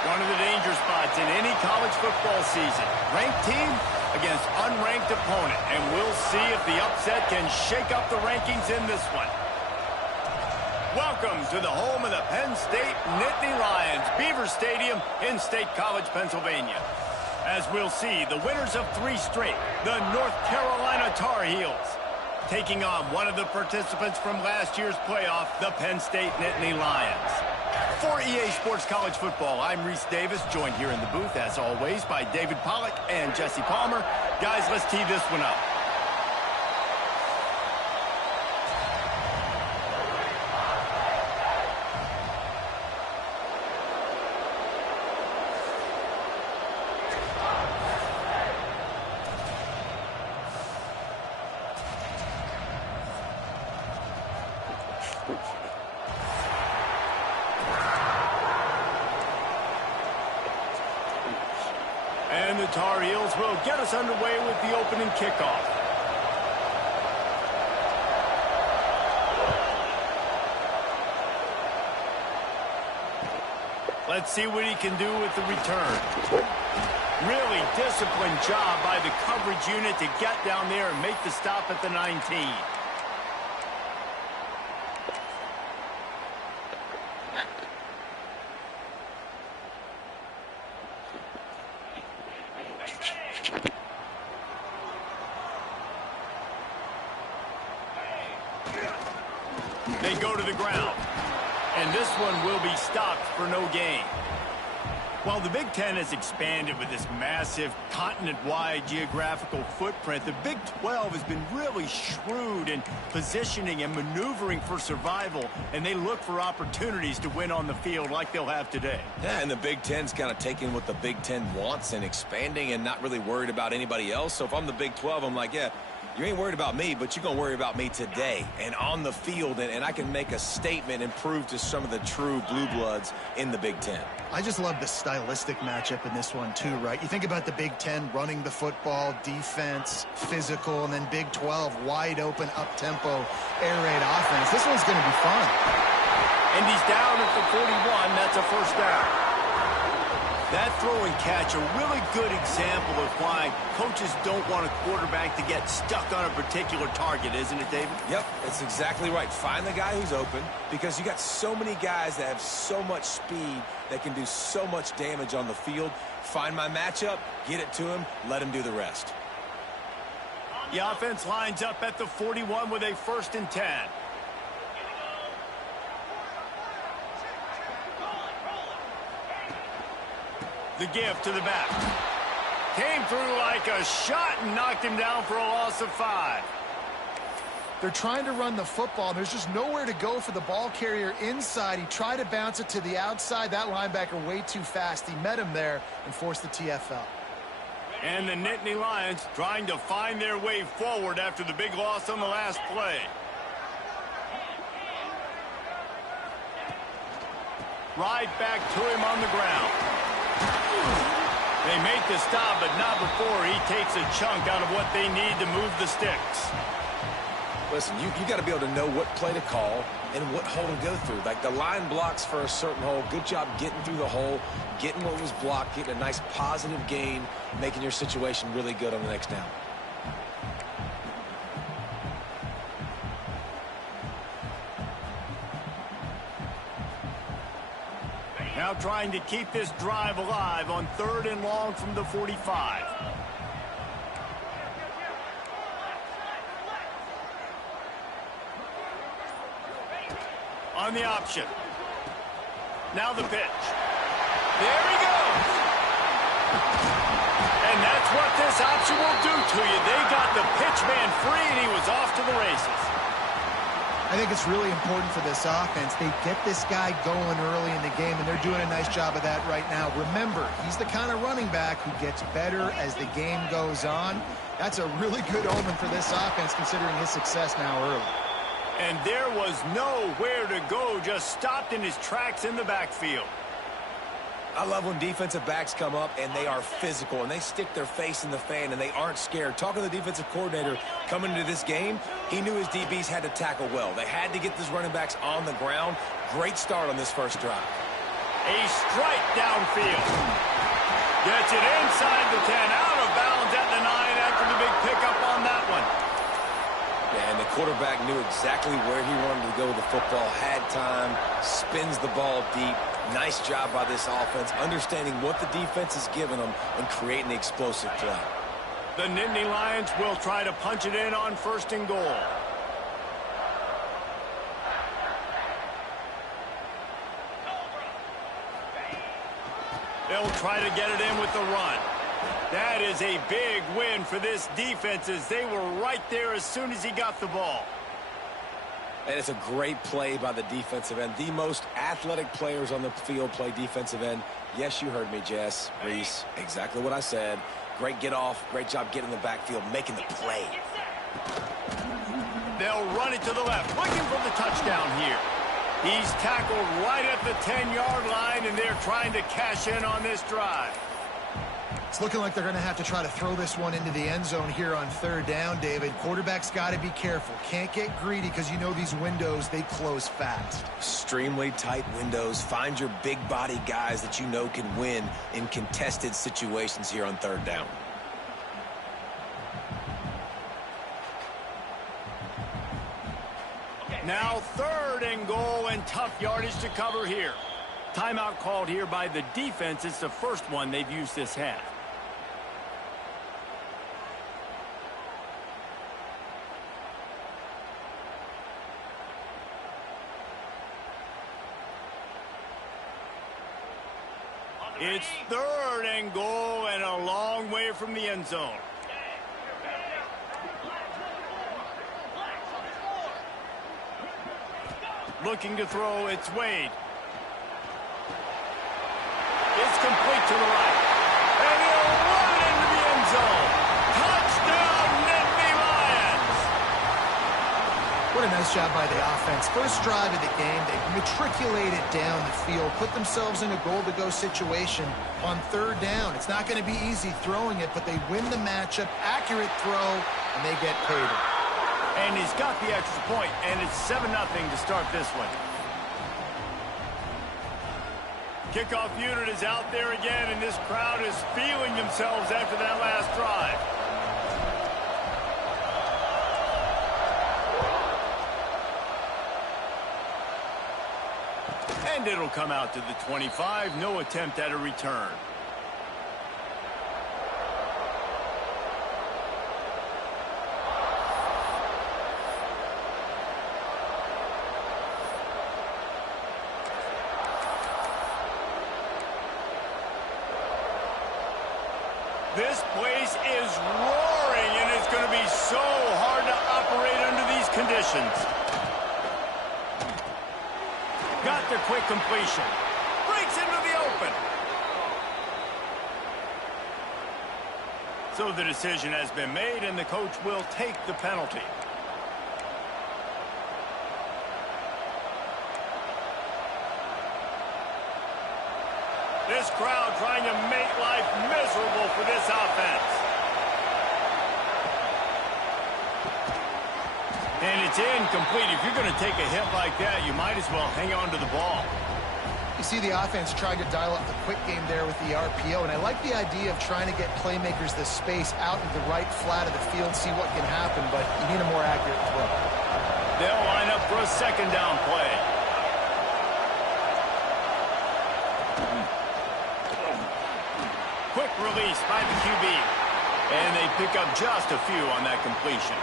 One of the danger spots in any college football season. Ranked team against unranked opponent. And we'll see if the upset can shake up the rankings in this one. Welcome to the home of the Penn State Nittany Lions, Beaver Stadium in State College, Pennsylvania. As we'll see, the winners of 3 straight, the North Carolina Tar Heels, taking on one of the participants from last year's playoff, the Penn State Nittany Lions. For EA Sports College Football, I'm Reese Davis, joined here in the booth, as always, by David Pollack and Jesse Palmer. Guys, let's tee this one up. And the Tar Heels will get us underway with the opening kickoff. Let's see what he can do with the return. Really disciplined job by the coverage unit to get down there and make the stop at the 19. They go to the ground, and this one will be stopped for no gain. While the Big Ten has expanded with this massive continent-wide geographical footprint, the Big 12 has been really shrewd in positioning and maneuvering for survival, and they look for opportunities to win on the field like they'll have today. Yeah, and the Big Ten's kind of taking what the Big Ten wants and expanding and not really worried about anybody else. So if I'm the Big 12, I'm like, yeah, you ain't worried about me, but you're going to worry about me today and on the field, and I can make a statement and prove to some of the true blue bloods in the Big Ten. I just love the stylistic matchup in this one, too, right? You think about the Big Ten running the football, defense, physical, and then Big 12, wide open, up-tempo, air raid offense. This one's going to be fun. And he's down at the 41. That's a first down. That throw and catch, a really good example of why coaches don't want a quarterback to get stuck on a particular target, isn't it, David? Yep, that's exactly right. Find the guy who's open, because you got so many guys that have so much speed that can do so much damage on the field. Find my matchup, get it to him, let him do the rest. The offense lines up at the 41 with a 1st and 10. The give to the back. Came through like a shot and knocked him down for a loss of 5. They're trying to run the football. There's just nowhere to go for the ball carrier inside. He tried to bounce it to the outside. That linebacker way too fast. He met him there and forced the TFL. And the Nittany Lions trying to find their way forward after the big loss on the last play. Right back to him on the ground. They make the stop, but not before he takes a chunk out of what they need to move the sticks. Listen, you got to be able to know what play to call and what hole to go through. Like the line blocks for a certain hole. Good job getting through the hole, getting what was blocked, getting a nice positive gain, making your situation really good on the next down. Now trying to keep this drive alive on 3rd and long from the 45. On the option. Now the pitch. There he goes. And that's what this option will do to you. They got the pitch man free, and he was off to the races. I think it's really important for this offense. They get this guy going early in the game, and they're doing a nice job of that right now. Remember, he's the kind of running back who gets better as the game goes on. That's a really good omen for this offense, considering his success now early. And there was nowhere to go, just stopped in his tracks in the backfield. I love when defensive backs come up and they are physical and they stick their face in the fan and they aren't scared. Talking to the defensive coordinator coming into this game, he knew his DBs had to tackle well. They had to get these running backs on the ground. Great start on this first drive. A strike downfield. Gets it inside the 10, out of bounds at the 9 after the big pickup on that one. Yeah, and the quarterback knew exactly where he wanted to go with the football, had time, spins the ball deep. Nice job by this offense, understanding what the defense is giving them and creating the explosive play. The Nittany Lions will try to punch it in on 1st and goal. They'll try to get it in with the run. That is a big win for this defense as they were right there as soon as he got the ball. And it's a great play by the defensive end. The most athletic players on the field play defensive end. Yes, you heard me, Jess, Reese. Exactly what I said. Great get off. Great job getting in the backfield, making the play. They'll run it to the left, looking for the touchdown here. He's tackled right at the 10-yard line, and they're trying to cash in on this drive. It's looking like they're going to have to try to throw this one into the end zone here on 3rd down, David. Quarterback's got to be careful. Can't get greedy because you know these windows, they close fast. Extremely tight windows. Find your big body guys that you know can win in contested situations here on 3rd down. Now 3rd and goal and tough yardage to cover here. Timeout called here by the defense. It's the first one they've used this half. It's 3rd and goal and a long way from the end zone. Looking to throw, it's Wade. It's complete to the right. And he'll run it into the end zone. Touchdown, Nittany Lions! What a nice job by the offense. First drive of the game, they matriculated down the field, put themselves in a goal-to-go situation on 3rd down. It's not going to be easy throwing it, but they win the matchup, accurate throw, and they get paid. And he's got the extra point, and it's 7-0 to start this one. Kickoff unit is out there again, and this crowd is feeling themselves after that last drive. And it'll come out to the 25. No attempt at a return. This place is roaring, and it's going to be so hard to operate under these conditions. Got the quick completion. Breaks into the open. So the decision has been made, and the coach will take the penalty. This crowd trying to make life miserable for this offense. And it's incomplete. If you're going to take a hit like that, you might as well hang on to the ball. You see the offense trying to dial up the quick game there with the RPO, and I like the idea of trying to get playmakers the space out in the right flat of the field, see what can happen, but you need a more accurate throw. They'll line up for a 2nd down play. Quick release by the QB. And they pick up just a few on that completion.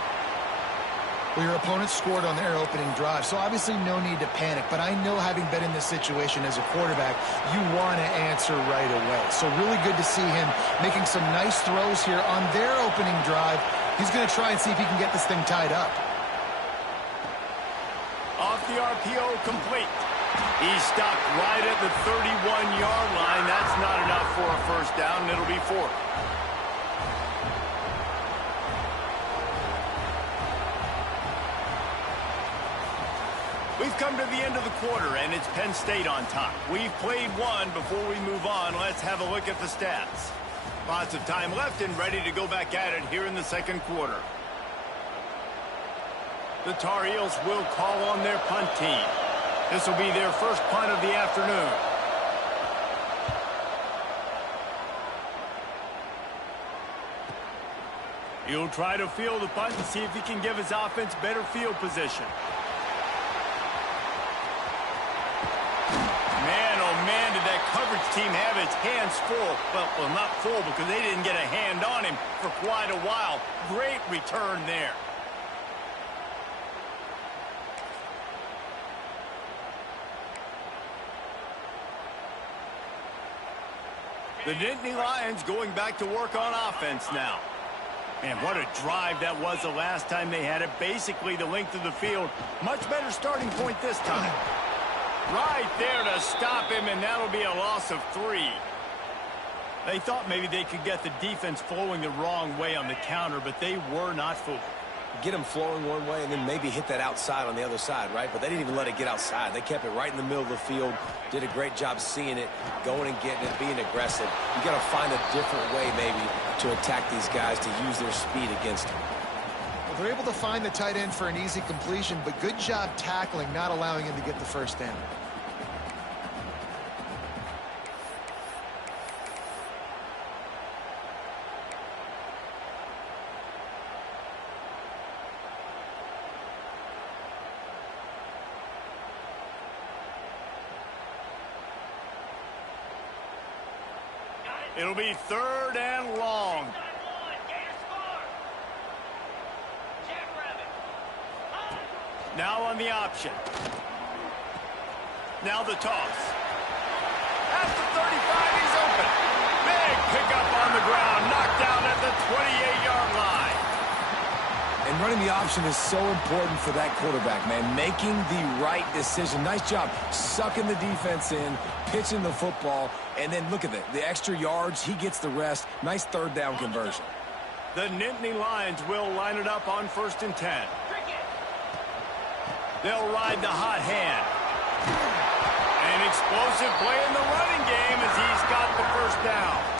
Well, your opponent scored on their opening drive, so obviously no need to panic. But I know, having been in this situation as a quarterback, you want to answer right away. So really good to see him making some nice throws here on their opening drive. He's going to try and see if he can get this thing tied up. Off the RPO, complete. He's stopped right at the 31-yard line. That's not enough for a 1st down, and it'll be 4th. We've come to the end of the quarter, and it's Penn State on top. We've played one. Before we move on, let's have a look at the stats. Lots of time left and ready to go back at it here in the 2nd quarter. The Tar Heels will call on their punt team. This will be their first punt of the afternoon. He'll try to field the punt and see if he can give his offense better field position. Man, oh man, did that coverage team have its hands full. Well, not full because they didn't get a hand on him for quite a while. Great return there. The Nittany Lions going back to work on offense now. Man, what a drive that was the last time they had it. Basically the length of the field. Much better starting point this time. Right there to stop him, and that'll be a loss of 3. They thought maybe they could get the defense flowing the wrong way on the counter, but they were not fooled. Get them flowing one way and then maybe hit that outside on the other side, right? But they didn't even let it get outside. They kept it right in the middle of the field, did a great job seeing it, going and getting it, being aggressive. You got to find a different way maybe to attack these guys, to use their speed against them. Well, they're able to find the tight end for an easy completion, but good job tackling, not allowing him to get the first down. It'll be 3rd and long. Now on the option. Now the toss. At the 35, he's open. Big pickup on the ground, knocked down at the 28-yard line. And running the option is so important for that quarterback, man. Making the right decision. Nice job sucking the defense in, pitching the football, and then look at it. The extra yards, he gets the rest. Nice 3rd down conversion. The Nittany Lions will line it up on 1st and 10. They'll ride the hot hand. An explosive play in the running game as he's got the 1st down.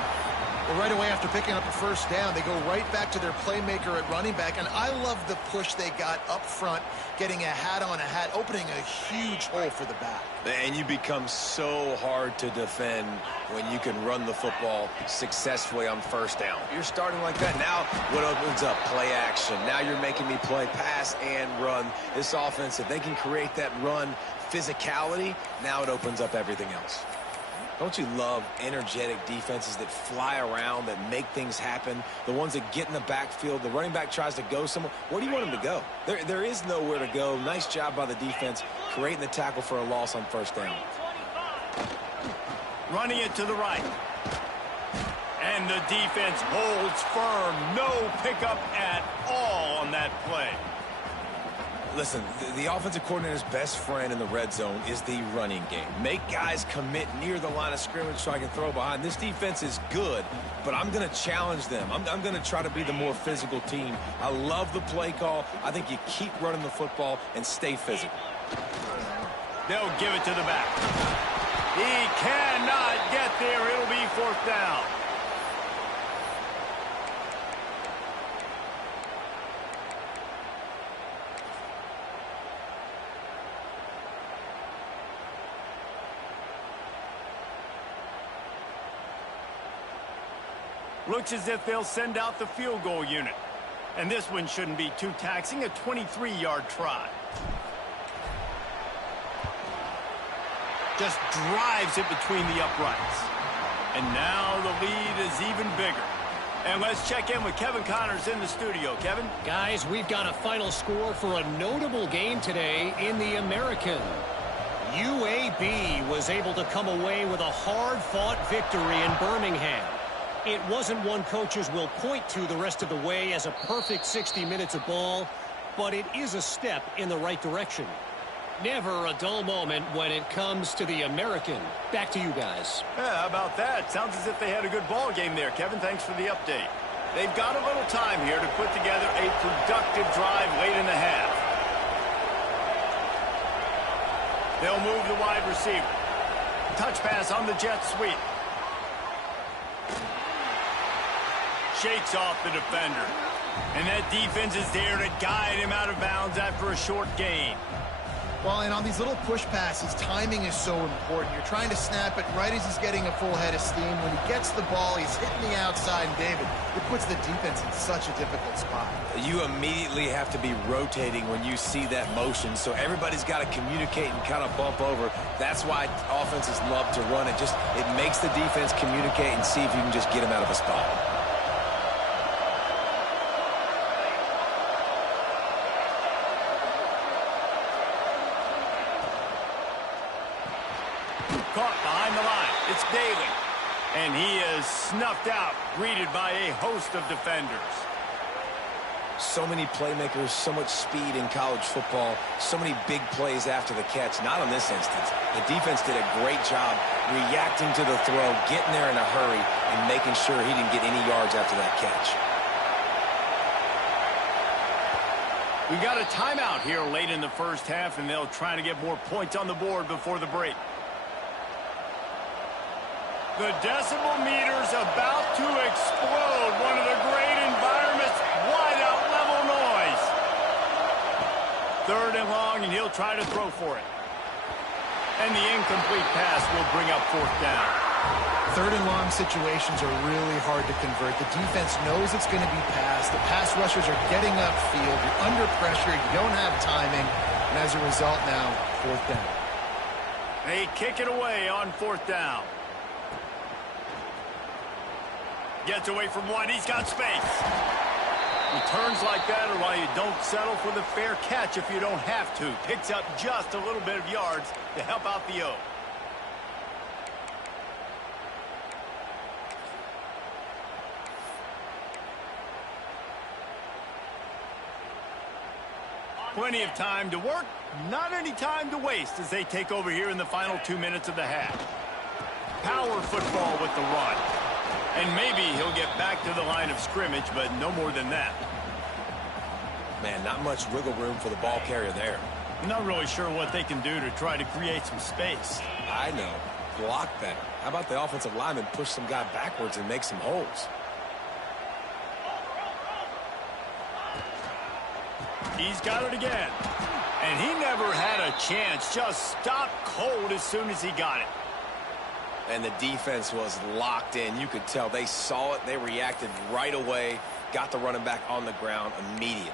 Well, right away after picking up a 1st down, they go right back to their playmaker at running back. And I love the push they got up front, getting a hat on a hat, opening a huge hole for the back. And you become so hard to defend when you can run the football successfully on 1st down. You're starting like that. Now what opens up? Play action. Now you're making me play pass and run. This offense, if they can create that run physicality, now it opens up everything else. Don't you love energetic defenses that fly around, that make things happen? The ones that get in the backfield, the running back tries to go somewhere. Where do you want him to go? There is nowhere to go. Nice job by the defense, creating the tackle for a loss on 1st down. Running it to the right. And the defense holds firm. No pickup at all on that play. Listen, the offensive coordinator's best friend in the red zone is the running game. Make guys commit near the line of scrimmage so I can throw behind. This defense is good, but I'm going to challenge them. I'm going to try to be the more physical team. I love the play call. I think you keep running the football and stay physical. They'll give it to the back. He cannot get there. It'll be 4th down. Looks as if they'll send out the field goal unit. And this one shouldn't be too taxing, a 23-yard try. Just drives it between the uprights. And now the lead is even bigger. And let's check in with Kevin Connors in the studio. Kevin? Guys, we've got a final score for a notable game today in the American. UAB was able to come away with a hard-fought victory in Birmingham. It wasn't one coaches will point to the rest of the way as a perfect 60 minutes of ball, but it is a step in the right direction. Never a dull moment when it comes to the American. Back to you guys. Yeah, how about that? Sounds as if they had a good ball game there, Kevin. Thanks for the update. They've got a little time here to put together a productive drive late in the half. They'll move the wide receiver. Touch pass on the jet sweep. Shakes off the defender. And that defense is there to guide him out of bounds after a short gain. Well, and on these little push passes, timing is so important. You're trying to snap it right as he's getting a full head of steam. When he gets the ball, he's hitting the outside, and David, it puts the defense in such a difficult spot. You immediately have to be rotating when you see that motion, so everybody's got to communicate and kind of bump over. That's why offenses love to run it. It makes the defense communicate and see if you can just get him out of a spot. Caught behind the line. It's Daly. And he is snuffed out, greeted by a host of defenders. So many playmakers, so much speed in college football, so many big plays after the catch. Not in this instance. The defense did a great job reacting to the throw, getting there in a hurry, and making sure he didn't get any yards after that catch. We got a timeout here late in the first half, and they'll try to get more points on the board before the break. The decibel meter's about to explode. One of the great environments, wide out level noise. 3rd and long, and he'll try to throw for it. And the incomplete pass will bring up 4th down. 3rd and long situations are really hard to convert. The defense knows it's going to be passed. The pass rushers are getting upfield. You're under pressure. You don't have timing. And as a result now, 4th down. They kick it away on 4th down. Gets away from one. He's got space. Returns like that are why you don't settle for the fair catch if you don't have to. Picks up just a little bit of yards to help out the O. Plenty of time to work, not any time to waste as they take over here in the final 2 minutes of the half. Power football with the run. And maybe he'll get back to the line of scrimmage, but no more than that. Man, not much wiggle room for the ball carrier there. I'm not really sure what they can do to try to create some space. I know. Block better. How about the offensive lineman push some guy backwards and make some holes? He's got it again. And he never had a chance. Just stopped cold as soon as he got it. And the defense was locked in. You could tell they saw it. They reacted right away. Got the running back on the ground immediately.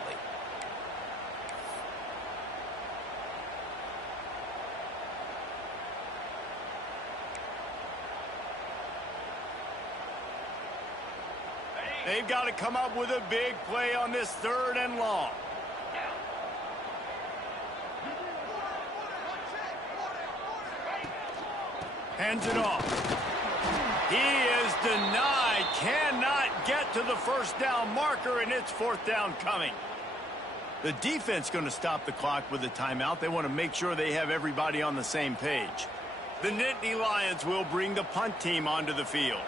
They've got to come up with a big play on this 3rd and long. Hands it off. He is denied. Cannot get to the 1st down marker, and it's 4th down coming. The defense going to stop the clock with a timeout. They want to make sure they have everybody on the same page. The Nittany Lions will bring the punt team onto the field.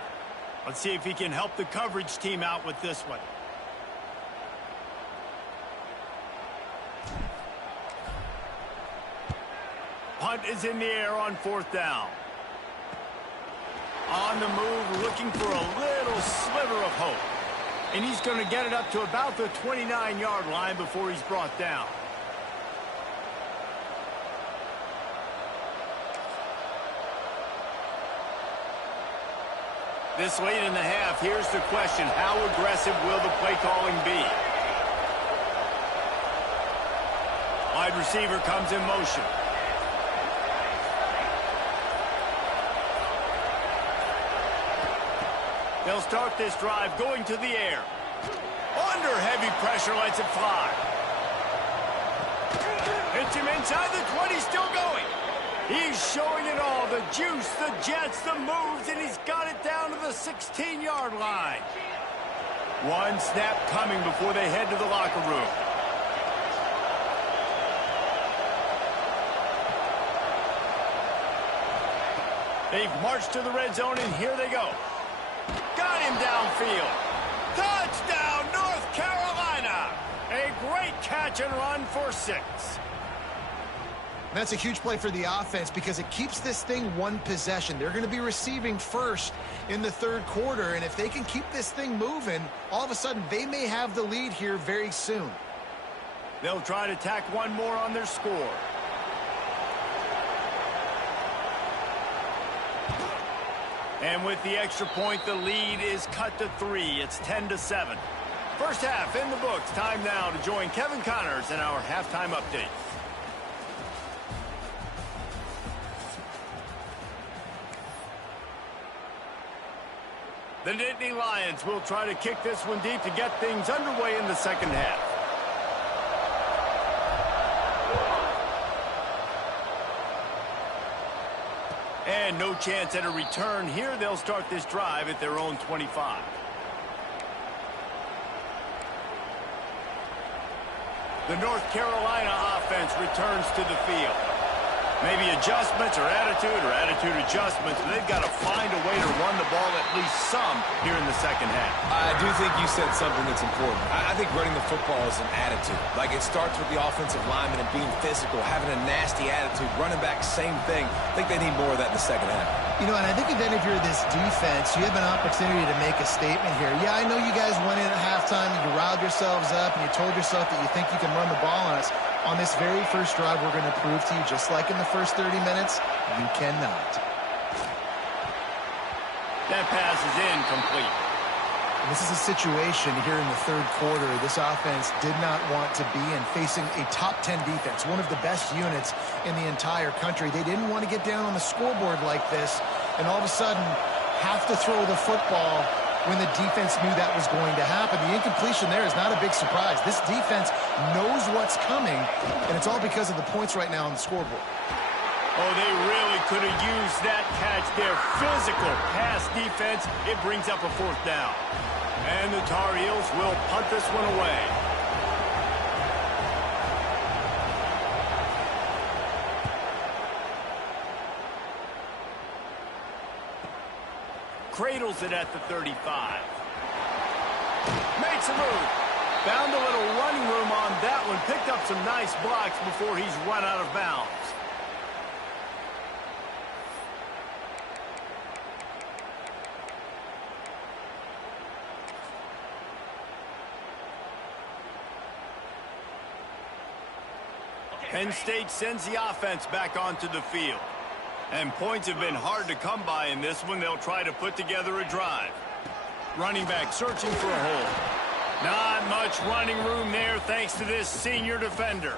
Let's see if he can help the coverage team out with this one. Punt is in the air on 4th down. On the move, looking for a little sliver of hope. And he's going to get it up to about the 29-yard line before he's brought down. This late in the half, here's the question. How aggressive will the play calling be? Wide receiver comes in motion. They'll start this drive going to the air. Under heavy pressure, lets it fly. Hits him inside the 20, still going. He's showing it all, the juice, the jets, the moves, and he's got it down to the 16-yard line. One snap coming before they head to the locker room. They've marched to the red zone, and here they go. Got him downfield. Touchdown, North Carolina. A great catch and run for 6. That's a huge play for the offense because it keeps this thing one possession. They're going to be receiving first in the 3rd quarter, and if they can keep this thing moving, all of a sudden they may have the lead here very soon. They'll try to tack one more on their score. And with the extra point, the lead is cut to 3. It's 10-7. First half in the books. Time now to join Kevin Connors in our halftime update. The Nittany Lions will try to kick this one deep to get things underway in the second half. And no chance at a return here. They'll start this drive at their own 25. The North Carolina offense returns to the field. Maybe adjustments or attitude adjustments. They've got to find a way to run the ball at least some here in the second half. I do think you said something that's important. I think running the football is an attitude. Like, it starts with the offensive lineman and being physical, having a nasty attitude. Running back, same thing. I think they need more of that in the second half. You know, and I think if any of you're this defense, you have an opportunity to make a statement here. Yeah, I know you guys went in at halftime and you riled yourselves up and you told yourself that you think you can run the ball on us. On this very first drive, we're going to prove to you, just like in the first 30 minutes, you cannot. That pass is incomplete. And this is a situation here in the third quarter this offense did not want to be in, facing a top 10 defense, one of the best units in the entire country. They didn't want to get down on the scoreboard like this and all of a sudden have to throw the football when the defense knew that was going to happen. The incompletion there is not a big surprise. This defense knows what's coming, and it's all because of the points right now on the scoreboard. Oh, they really could have used that catch. Their physical pass defense, it brings up a fourth down. And the Tar Heels will punt this one away. Cradles it at the 35. Makes a move. Found a little running room on that one. Picked up some nice blocks before he's run out of bounds. Penn State sends the offense back onto the field. And points have been hard to come by in this one. They'll try to put together a drive. Running back searching for a hole. Not much running room there thanks to this senior defender.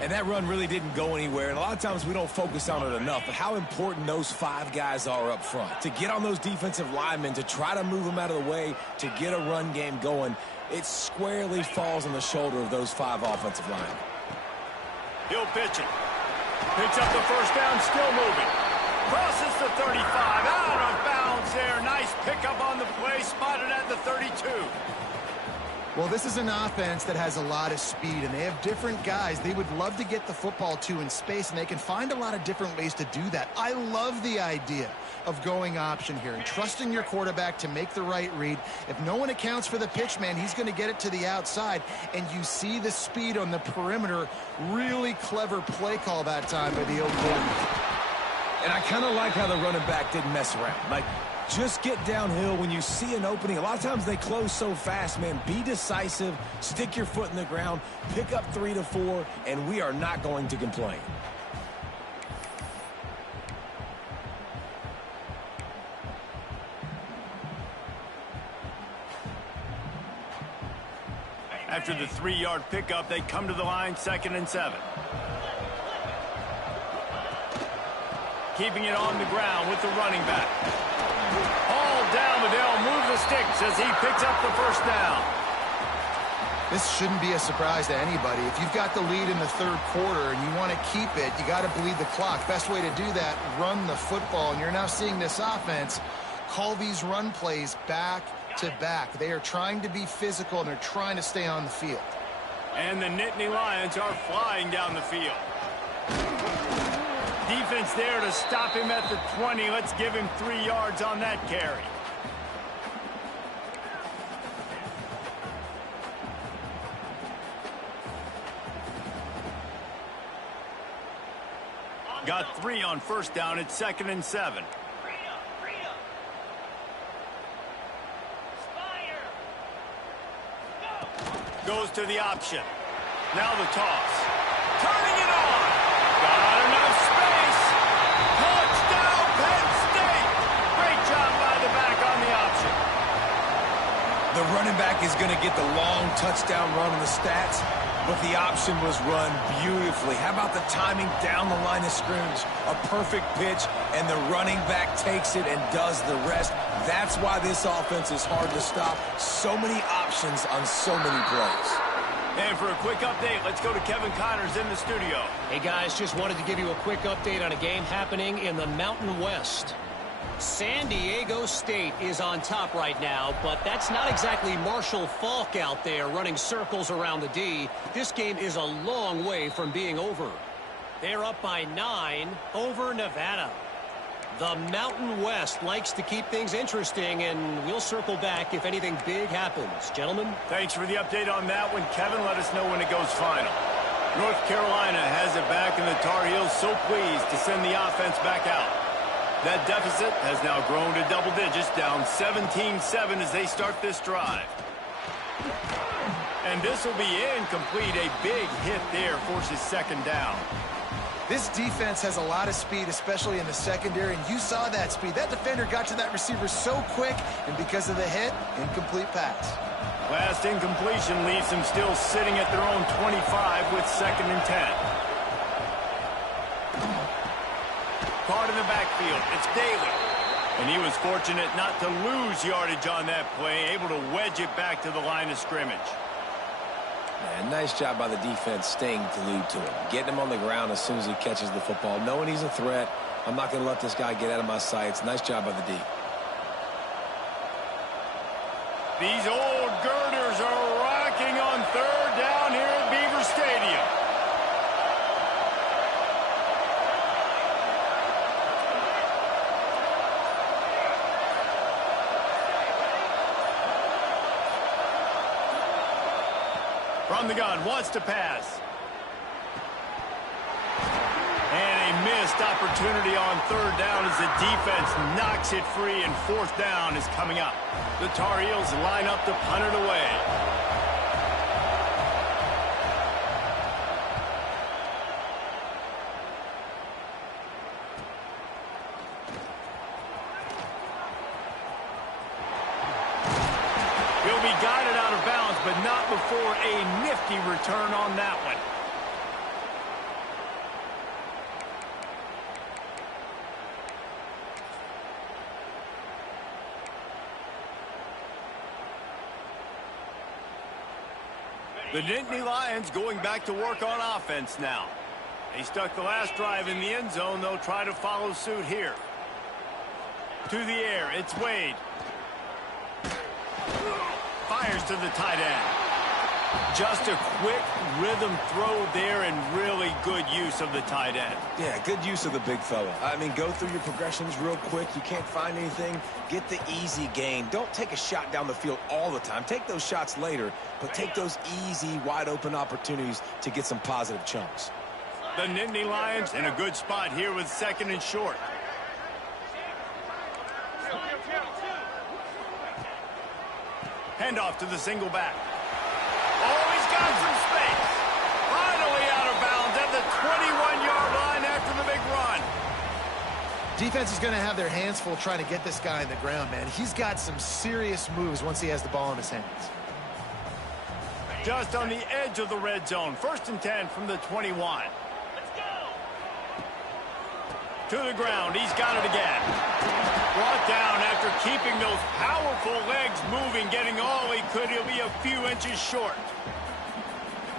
And that run really didn't go anywhere. And a lot of times we don't focus on it enough, but how important those 5 guys are up front. To get on those defensive linemen, to try to move them out of the way, to get a run game going, it squarely falls on the shoulder of those 5 offensive linemen. He'll pitch it. Picks up the first down, still moving. Crosses the 35, out of bounds there. Nice pickup on the play, spotted at the 32. Well, this is an offense that has a lot of speed, and they have different guys they would love to get the football to in space, and they can find a lot of different ways to do that. I love the idea of going option here and trusting your quarterback to make the right read. If no one accounts for the pitch, man, he's going to get it to the outside, and you see the speed on the perimeter. Really clever play call that time by the Oklahoma. And I kind of like how the running back didn't mess around. Like, just get downhill when you see an opening. A lot of times they close so fast, man. Be decisive, stick your foot in the ground, pick up 3 to 4, and we are not going to complain. After the 3-yard pickup, they come to the line, 2nd and 7. Keeping it on the ground with the running back. All down, but they'll move the sticks as he picks up the first down. This shouldn't be a surprise to anybody. If you've got the lead in the third quarter and you want to keep it, you got to bleed the clock. Best way to do that, run the football. And you're now seeing this offense call these run plays back to back. They are trying to be physical, and they're trying to stay on the field. And the Nittany Lions are flying down the field. Defense there to stop him at the 20. Let's give him 3 yards on that carry. Got 3 on first down. It's 2nd and 7. Goes to the option. Now the toss. Turning it on. Got enough space. Touchdown, Penn State. Great job running back is going to get the long touchdown run on the stats, but the option was run beautifully. How about the timing down the line of scrimmage? A perfect pitch, and the running back takes it and does the rest. That's why this offense is hard to stop. So many options on so many plays. And for a quick update, let's go to Kevin Connors in the studio. Hey, guys, just wanted to give you a quick update on a game happening in the Mountain West. San Diego State is on top right now, but that's not exactly Marshall Faulk out there running circles around the D. This game is a long way from being over. They're up by 9 over Nevada. The Mountain West likes to keep things interesting, and we'll circle back if anything big happens. Gentlemen? Thanks for the update on that one, Kevin. Let us know when it goes final. North Carolina has it back, and the Tar Heels so pleased to send the offense back out. That deficit has now grown to double digits, down 17-7 as they start this drive. And this will be incomplete. A big hit there forces second down. This defense has a lot of speed, especially in the secondary, and you saw that speed. That defender got to that receiver so quick, and because of the hit, incomplete pass. Last incompletion leaves them still sitting at their own 25 with 2nd and 10. Caught in the backfield, it's Daly. And he was fortunate not to lose yardage on that play, able to wedge it back to the line of scrimmage. Man, nice job by the defense staying glued to him. Getting him on the ground as soon as he catches the football. Knowing he's a threat, I'm not going to let this guy get out of my sights. Nice job by the D. These old girders are rocking on 3rd down here at Beaver Stadium. From the gun, wants to pass. And a missed opportunity on 3rd down as the defense knocks it free, and 4th down is coming up. The Tar Heels line up to punt it away. He'll be guided out of bounds, but not before a nifty return on that one. The Nittany Lions going back to work on offense now. They stuck the last drive in the end zone. They'll try to follow suit here. To the air, it's Wade. Fires to the tight end. Just a quick rhythm throw there, and really good use of the tight end. Yeah, good use of the big fella. I mean, go through your progressions real quick. You can't find anything, get the easy gain. Don't take a shot down the field all the time. Take those shots later, but take those easy, wide-open opportunities to get some positive chunks. The Nittany Lions in a good spot here with 2nd and short. Handoff to the single back. Oh, he's got some space. Finally out of bounds at the 21-yard line after the big run. Defense is going to have their hands full trying to get this guy in the ground, man. He's got some serious moves once he has the ball in his hands. Just on the edge of the red zone. 1st and 10 from the 21. To the ground. He's got it again. Brought down after keeping those powerful legs moving, getting all he could. He'll be a few inches short.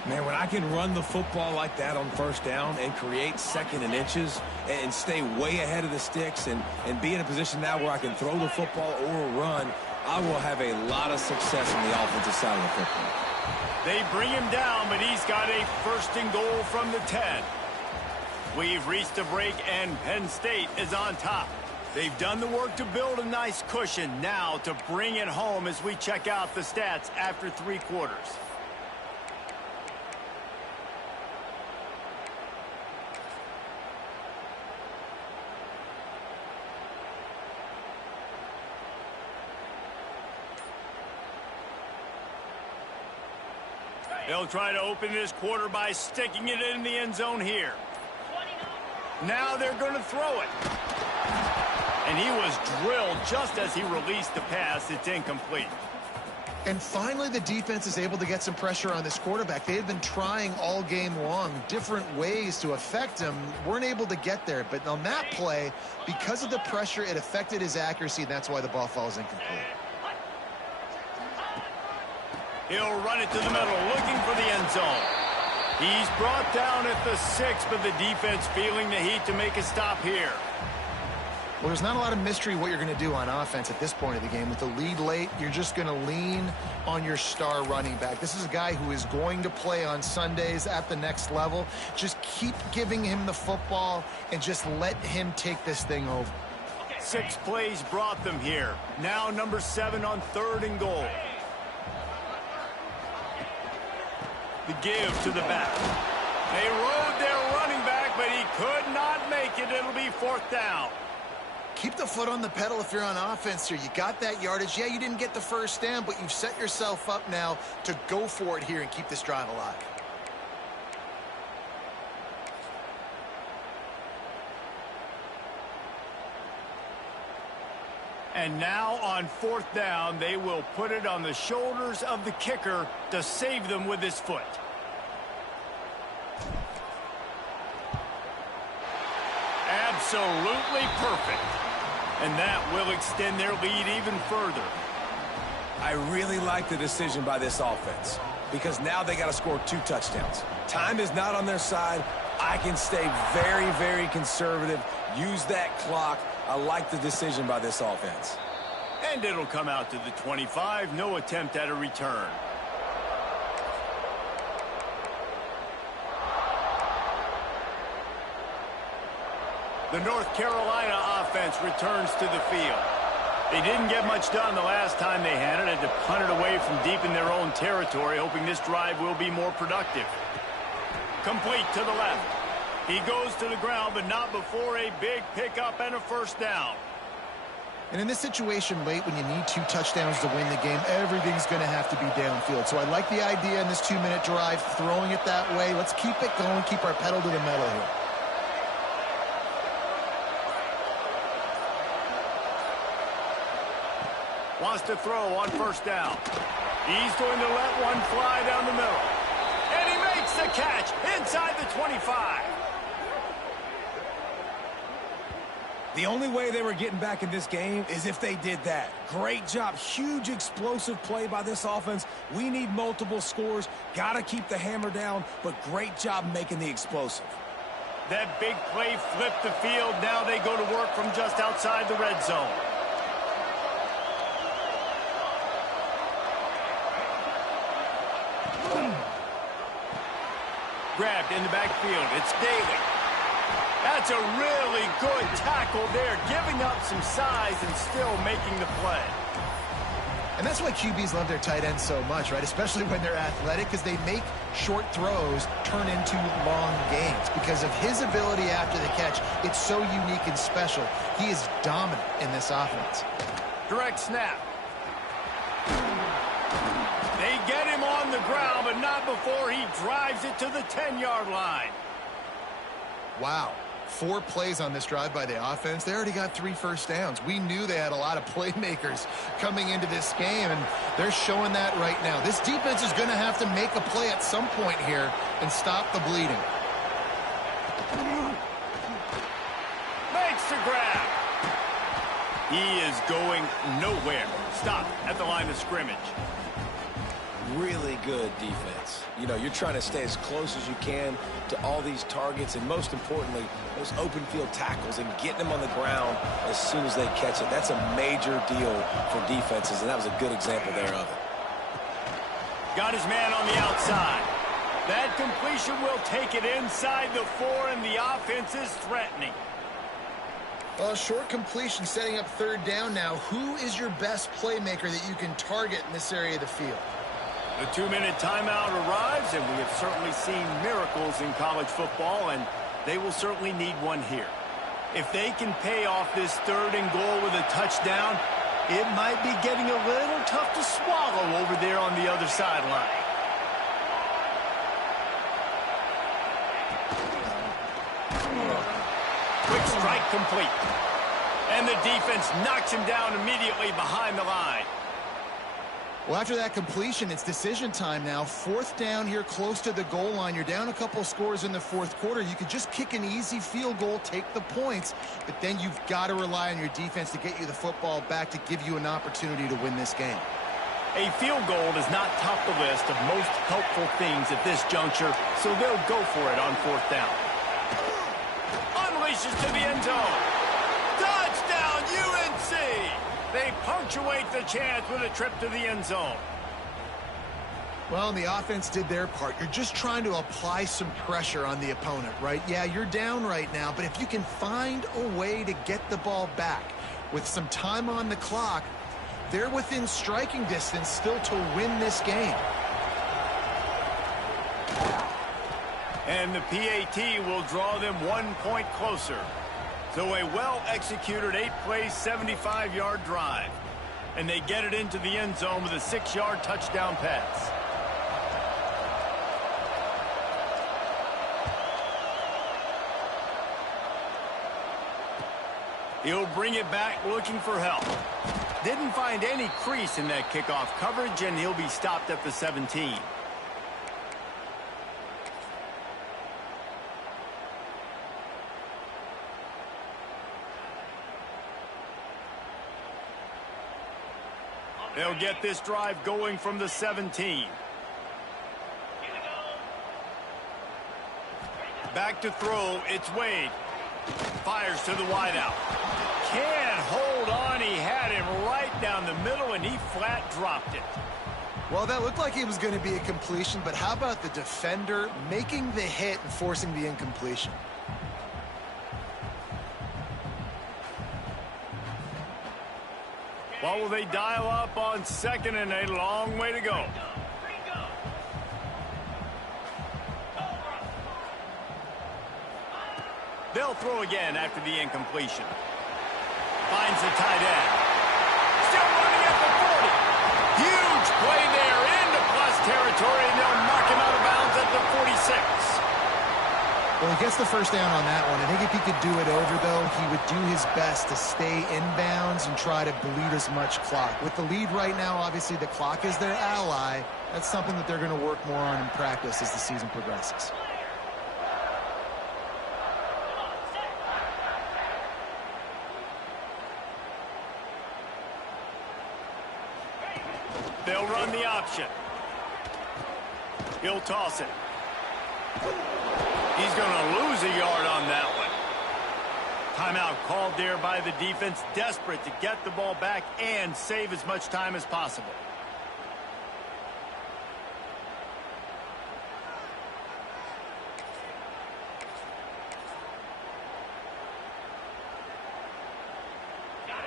Man, when I can run the football like that on 1st down and create 2nd and inches and stay way ahead of the sticks and be in a position now where I can throw the football or run, I will have a lot of success on the offensive side of the football. They bring him down, but he's got a 1st and goal from the 10. We've reached a break, and Penn State is on top. They've done the work to build a nice cushion. Now to bring it home as we check out the stats after 3 quarters. They'll try to open this quarter by sticking it in the end zone here. Now they're going to throw it. And he was drilled just as he released the pass. It's incomplete. And finally, the defense is able to get some pressure on this quarterback. They had been trying all game long different ways to affect him. Weren't able to get there. But on that play, because of the pressure, it affected his accuracy, and that's why the ball falls incomplete. He'll run it to the middle, looking for the end zone. He's brought down at the 6, but the defense feeling the heat to make a stop here. Well, there's not a lot of mystery what you're going to do on offense at this point of the game. With the lead late, you're just going to lean on your star running back. This is a guy who is going to play on Sundays at the next level. Just keep giving him the football and just let him take this thing over. 6 plays brought them here. Now number 7 on 3rd and goal. The give to the back. They rode their running back, but he could not make it. It'll be 4th down. Keep the foot on the pedal if you're on offense here. You got that yardage. Yeah, you didn't get the first down, but you've set yourself up now to go for it here and keep this drive alive. And now on 4th down, they will put it on the shoulders of the kicker to save them with his foot. Absolutely perfect. And that will extend their lead even further. I really like the decision by this offense because now they got to score 2 touchdowns. Time is not on their side. I can stay very, very conservative, use that clock. I like the decision by this offense. And it'll come out to the 25. No attempt at a return. The North Carolina offense returns to the field. They didn't get much done the last time they had it. Had to punt it away from deep in their own territory, hoping this drive will be more productive. Complete to the left. He goes to the ground, but not before a big pickup and a 1st down. And in this situation late, when you need 2 touchdowns to win the game, everything's going to have to be downfield. So I like the idea in this 2-minute drive, throwing it that way. Let's keep it going, keep our pedal to the metal here. Wants to throw on 1st down. He's going to let one fly down the middle. And he makes the catch inside the 25. The only way they were getting back in this game is if they did that. Great job. Huge explosive play by this offense. We need multiple scores. Got to keep the hammer down, but great job making the explosive. That big play flipped the field. Now they go to work from just outside the red zone. Grabbed in the backfield. It's Daly. That's a really good tackle there, giving up some size and still making the play. And that's why QBs love their tight ends so much, right? Especially when they're athletic, because they make short throws turn into long gains. Because of his ability after the catch, it's so unique and special. He is dominant in this offense. Direct snap. They get him on the ground, but not before he drives it to the 10-yard line. Wow. 4 plays on this drive by the offense. They already got 3 first downs. We knew they had a lot of playmakers coming into this game, and they're showing that right now. This defense is going to have to make a play at some point here and stop the bleeding. Makes the grab. He is going nowhere. Stop at the line of scrimmage. Really good defense. You know, you're trying to stay as close as you can to all these targets, and most importantly, those open field tackles and getting them on the ground as soon as they catch it. That's a major deal for defenses, and that was a good example there of it. Got his man on the outside. That completion will take it inside the 4, and the offense is threatening. Well, short completion setting up 3rd down now. Who is your best playmaker that you can target in this area of the field? The 2-minute timeout arrives, and we have certainly seen miracles in college football, and they will certainly need one here. If they can pay off this 3rd and goal with a touchdown, it might be getting a little tough to swallow over there on the other sideline. Quick strike complete. And the defense knocks him down immediately behind the line. Well, after that completion, it's decision time now. Fourth down here close to the goal line. You're down a couple scores in the fourth quarter. You could just kick an easy field goal, take the points, but then you've got to rely on your defense to get you the football back to give you an opportunity to win this game. A field goal does not top the list of most helpful things at this juncture, so they'll go for it on fourth down. Unleashes to the end zone. Touchdown, UNC! They punctuate the chance with a trip to the end zone. Well, the offense did their part. You're just trying to apply some pressure on the opponent, right? Yeah, you're down right now, but if you can find a way to get the ball back with some time on the clock, they're within striking distance still to win this game. And the PAT will draw them 1 point closer. So a well-executed 8-play, 75-yard drive. And they get it into the end zone with a 6-yard touchdown pass. He'll bring it back looking for help. Didn't find any crease in that kickoff coverage, and he'll be stopped at the 17. They'll get this drive going from the 17. Back to throw, it's Wade. Fires to the wideout. Can't hold on, he had him right down the middle, and he flat dropped it. Well, that looked like it was going to be a completion, but how about the defender making the hit and forcing the incompletion? What will they dial up on second, and a long way to go? They'll throw again after the incompletion. Finds the tight end. Still running at the 40. Huge play there into plus territory, and they'll knock him out of bounds at the 46. Well, he gets the first down on that one. I think if he could do it over, though, he would do his best to stay inbounds and try to bleed as much clock. With the lead right now, obviously the clock is their ally. That's something that they're going to work more on in practice as the season progresses. They'll run the option. He'll toss it. He's going to lose a yard on that one. Timeout called there by the defense, desperate to get the ball back and save as much time as possible.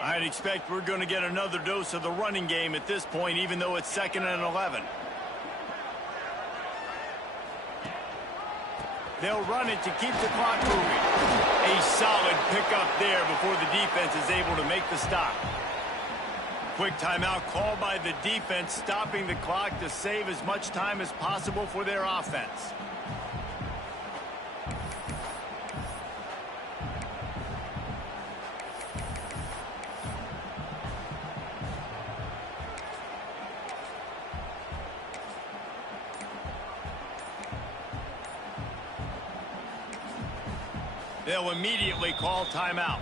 I'd expect we're going to get another dose of the running game at this point, even though it's 2nd and 11. They'll run it to keep the clock moving. A solid pickup there before the defense is able to make the stop. Quick timeout called by the defense, stopping the clock to save as much time as possible for their offense. They'll immediately call timeout.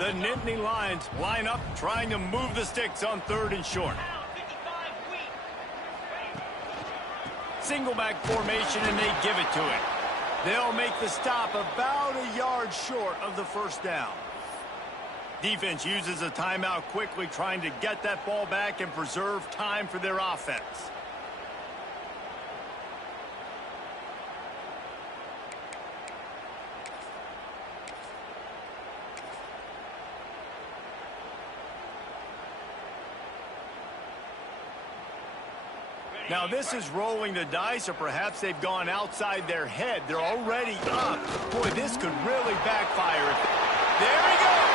The Nittany Lions line up, trying to move the sticks on 3rd and short. Single back formation, and they give it to it. They'll make the stop about a yard short of the first down. Defense uses a timeout quickly, trying to get that ball back and preserve time for their offense. Now this is rolling the dice, or perhaps they've gone outside their head. They're already up. Boy, this could really backfire. There he goes.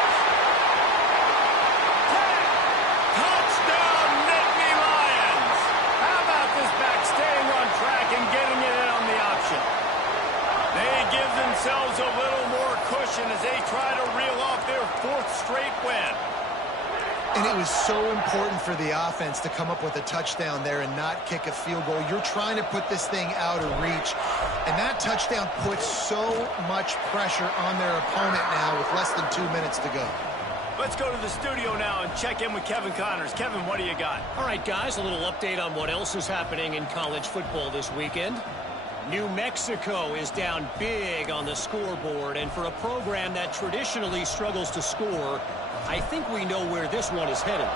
Touchdown, Nittany Lions. How about this back staying on track and getting it in on the option? themselves a little more cushion as they try to reel off their 4th straight win. And it was so important for the offense to come up with a touchdown there and not kick a field goal. You're trying to put this thing out of reach. And that touchdown puts so much pressure on their opponent now with less than 2 minutes to go. Let's go to the studio now and check in with Kevin Connors. Kevin, what do you got? All right, guys, a little update on what else is happening in college football this weekend. New Mexico is down big on the scoreboard, and for a program that traditionally struggles to score, I think we know where this one is headed.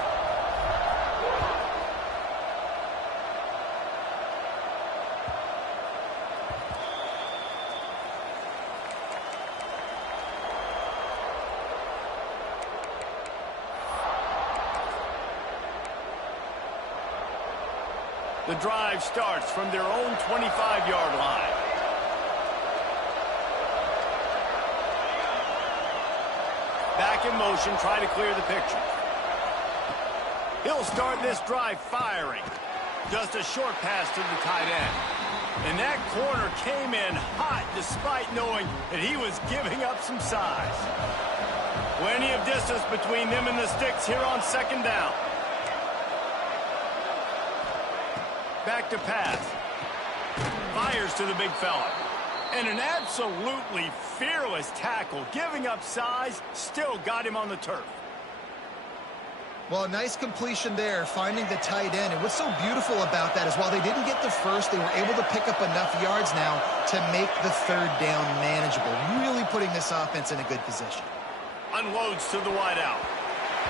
The drive starts from their own 25-yard line. Back in motion, try to clear the picture. He'll start this drive firing. Just a short pass to the tight end. And that corner came in hot despite knowing that he was giving up some size. Plenty of distance between them and the sticks here on 2nd down. Back to pass. Fires to the big fella. And an absolutely fearless tackle, giving up size, still got him on the turf. Well, a nice completion there, finding the tight end. And what's so beautiful about that is while they didn't get the first, they were able to pick up enough yards now to make the 3rd down manageable. Really putting this offense in a good position. Unloads to the wideout.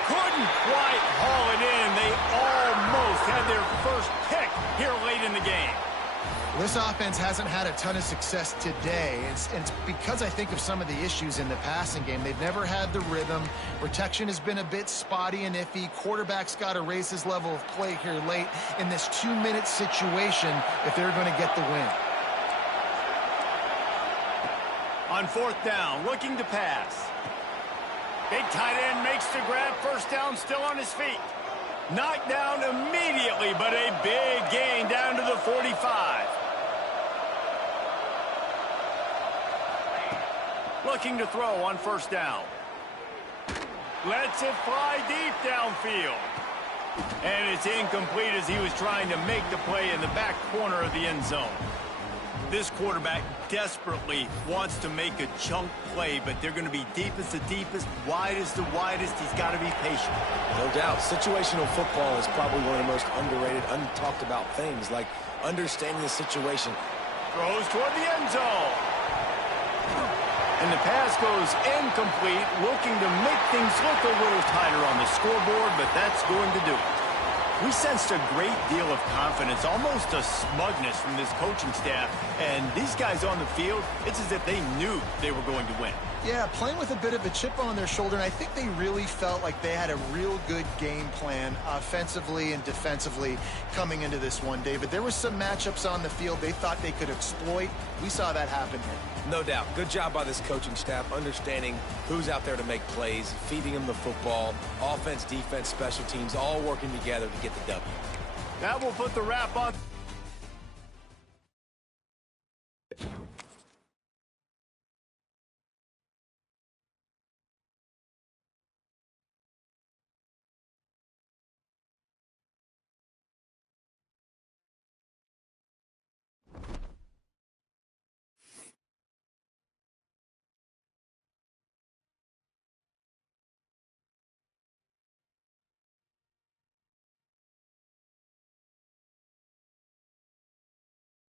Couldn't quite haul it in. They almost had their first pick here late in the game. This offense hasn't had a ton of success today. It's because I think of some of the issues in the passing game. They've never had the rhythm. Protection has been a bit spotty and iffy. Quarterback's got to raise his level of play here late in this 2-minute situation if they're going to get the win. On 4th down, looking to pass. Big tight end makes the grab. 1st down, still on his feet. Knocked down immediately, but a big gain down to the 45. Looking to throw on 1st down. Lets it fly deep downfield. And it's incomplete as he was trying to make the play in the back corner of the end zone. This quarterback desperately wants to make a chunk play, but they're going to be deepest to deepest, widest to widest. He's got to be patient. No doubt. Situational football is probably one of the most underrated, untalked about things, like understanding the situation. Throws toward the end zone. And the pass goes incomplete, looking to make things look a little tighter on the scoreboard, but that's going to do it. We sensed a great deal of confidence, almost a smugness from this coaching staff. And these guys on the field, it's as if they knew they were going to win. Yeah, playing with a bit of a chip on their shoulder, and I think they really felt like they had a real good game plan offensively and defensively coming into this one, David. There were some matchups on the field they thought they could exploit. We saw that happen here. No doubt. Good job by this coaching staff, understanding who's out there to make plays, feeding them the football, offense, defense, special teams, all working together to get the W. That will put the wrap on.